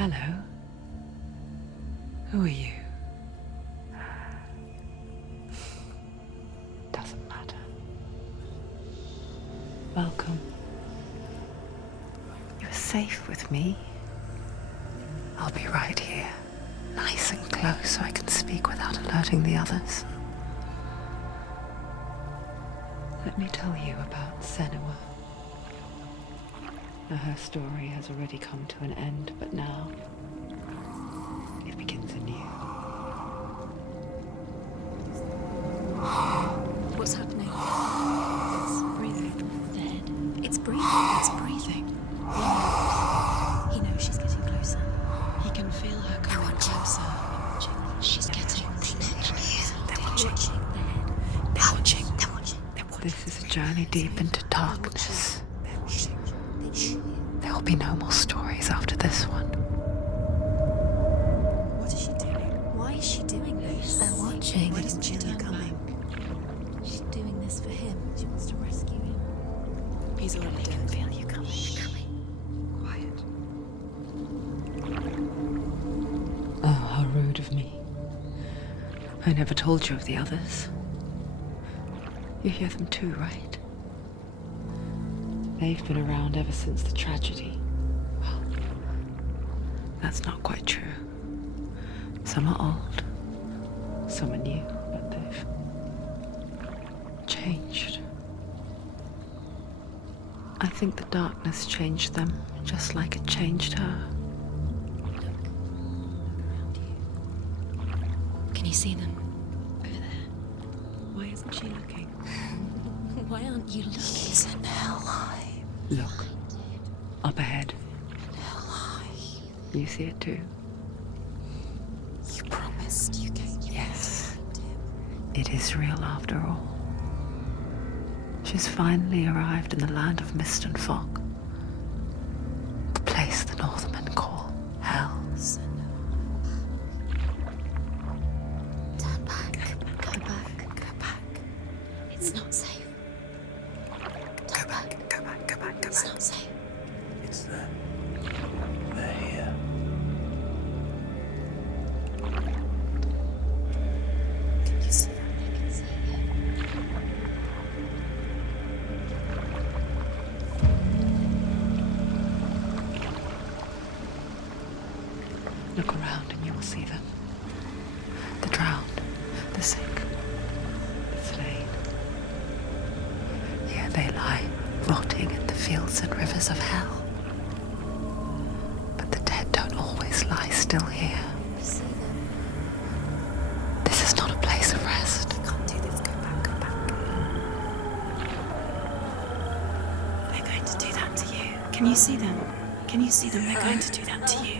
Hello. Who are you? Doesn't matter. Welcome. You're safe with me. I'll be right here, nice and close so I can speak without alerting the others. Let me tell you about Senua. Now, her story has already come to an end, but now it begins anew. What's happening? It's breathing. Dead. It's breathing. It's breathing. He knows she's getting closer. He can feel her coming closer. She's getting closer. They're watching. They're watching. They're watching. This is a journey deep into darkness. There will be no more stories after this one. What is she doing? Why is she doing this? They're watching. Why doesn't she turn coming? She's doing this for him. She wants to rescue him. He's already dead. I can feel you coming. Quiet. Oh, how rude of me. I never told you of the others. You hear them too, right? They've been around ever since the tragedy. Well, that's not quite true. Some are old, some are new, but they've changed. I think the darkness changed them, just like it changed her. Can you see them? Over there. Why isn't she looking? Why aren't you looking? He's in hell. Look, up ahead. Hell. You see it too? You promised you came. Yes. It is real after all. She's finally arrived in the land of mist and fog. The place the Northmen call Hell. Turn back. Go back. Go back. It's not safe. Go back. Go back. Go back. Go It's back. not safe. It's them. They're here. Can you see that? I can see it. Look around and you will see them. The drowned, the sick, the slain. Here they lie, rotting in the fields and rivers of hell. But the dead don't always lie still here. You see them? This is not a place of rest. You can't do this. Go back. Go back. They're going to do that to you. Can you see them? Can you see them? They're going to do that to you.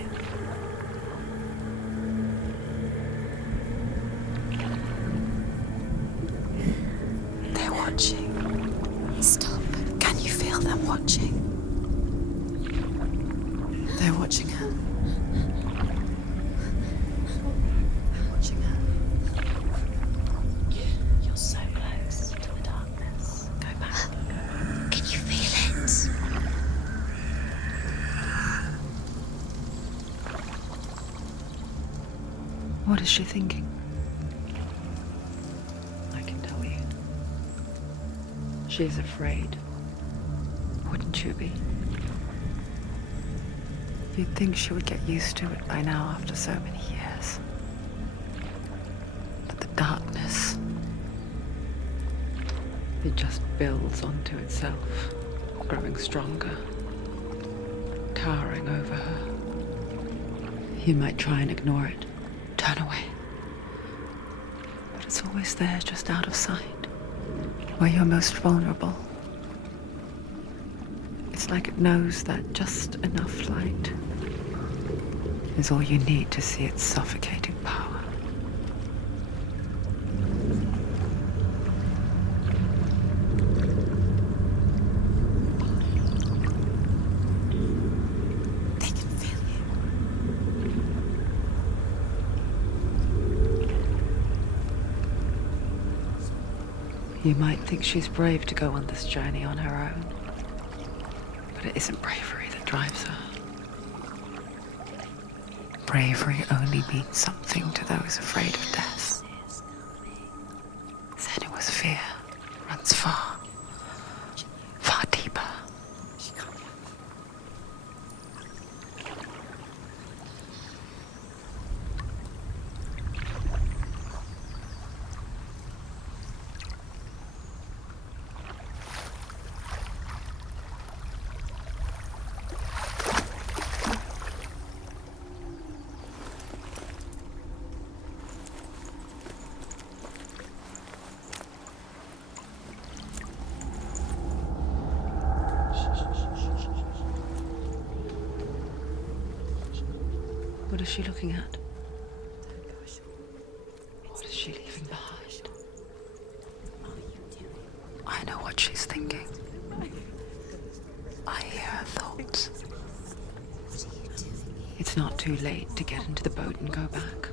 They're watching. Stop. Can you feel them watching? They're watching her. They're watching her. You're so close to the darkness. Go back. Can you feel it? What is she thinking? I can tell you. She's afraid. Wouldn't you be? You'd think she would get used to it by now after so many years. But the darkness, it just builds onto itself, growing stronger, towering over her. You might try and ignore it, turn away. But it's always there, just out of sight, where you're most vulnerable. It's like it knows that just enough light is all you need to see its suffocating power. They can feel you. You might think she's brave to go on this journey on her own, but it isn't bravery that drives her. bravery only means something to those afraid of death. Senua's fear runs far, far deeper. What is she looking at? What is she leaving behind? I know what she's thinking. I hear her thoughts. It's not too late to get into the boat and go back.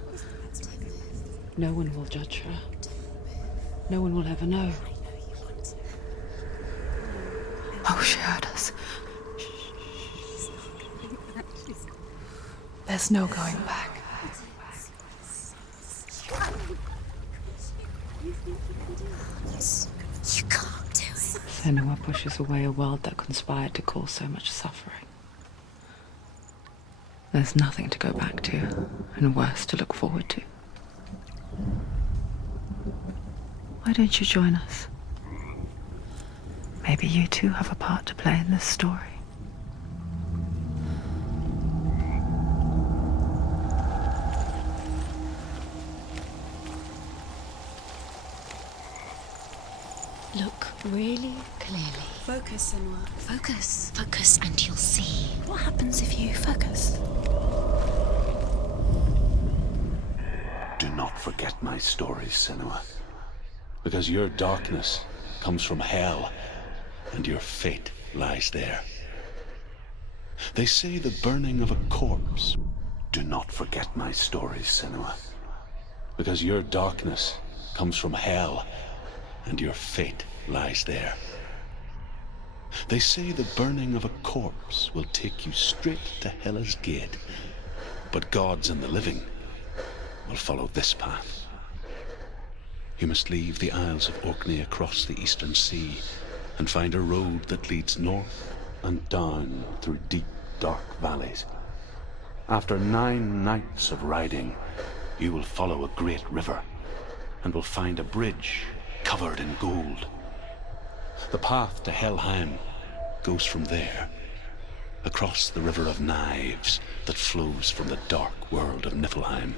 No one will judge her. No one will ever know. Oh, she heard us. There's no going back. You can't do it. Senua pushes away a world that conspired to cause so much suffering. There's nothing to go back to, and worse to look forward to. Why don't you join us? Maybe you too have a part to play in this story. Look really clearly. Focus, Senua. Focus. Focus and you'll see. What happens if you focus? Do not forget my stories, Senua. Because your darkness comes from hell, and your fate lies there. They say the burning of a corpse. Do not forget my stories, Senua. Because your darkness comes from hell, and your fate lies there. They say the burning of a corpse will take you straight to Hela's gate, but gods and the living will follow this path. You must leave the Isles of Orkney across the eastern sea and find a road that leads north and down through deep, dark valleys. After 9 nights of riding, you will follow a great river and will find a bridge covered in gold. The path to Helheim goes from there, across the river of knives that flows from the dark world of Niflheim.